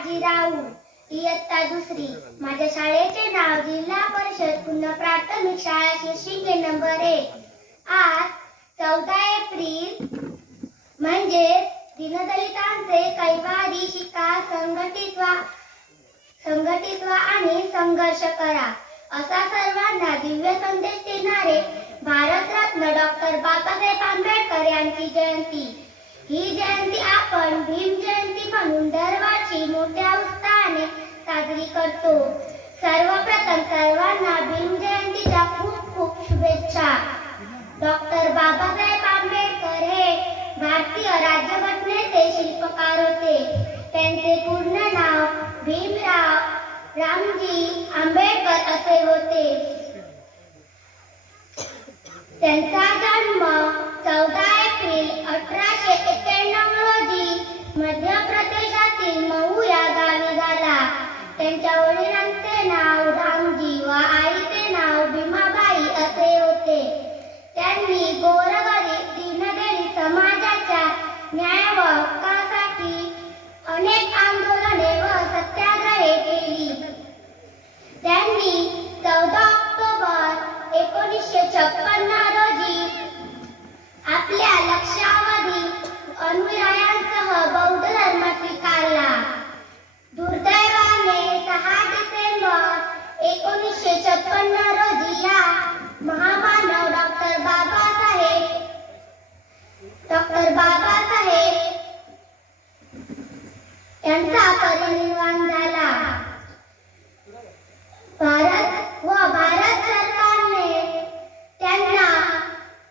माझी राऊत इयत्ता दुसरी. माझ्या शाळेचे नाव जिल्हा परिषद पुन्हा प्राथमिक शाळा शिर्शिंगे नंबर एक. आज चौदा एप्रिल म्हणजे दीनदलितांचे कैवारी शिका संघटित व्हा संघटित व्हा आणि संघर्ष करा. असा सर्वांना दिव्य संदेश देणारे भारतरत्न डॉक्टर बाबासाहेब आंबेडकर यांची जयंती. ही जयंती आपण भीम जयंती म्हणून दर दरवर्षी मोठ्या उत्साहाने साजरी करतो. सर्वप्रथम सर्वांना भीम जयंतीच्या खूप खूप शुभेच्छा. डॉक्टर बाबासाहेब आंबेडकर हे भारतीय राज्यघटनेचे शिल्पकार होते. त्यांचे पूर्ण नाव भीमराव रामजी आंबेडकर असे होते. त्यांचा जन्म चौदा त्यांच्या छप्पन्न रोजी या महामानव डॉक्टर बाबासाहेब. डॉक्टर बाबासाहेब. यांचा परिनिर्वाण झाला. भारत व भारत सरकारने त्यांना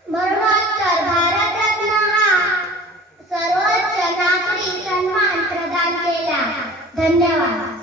मरणोत्तर भारतरत्न हा सर्वोच्च नागरी सन्मान प्रदान केला. धन्यवाद.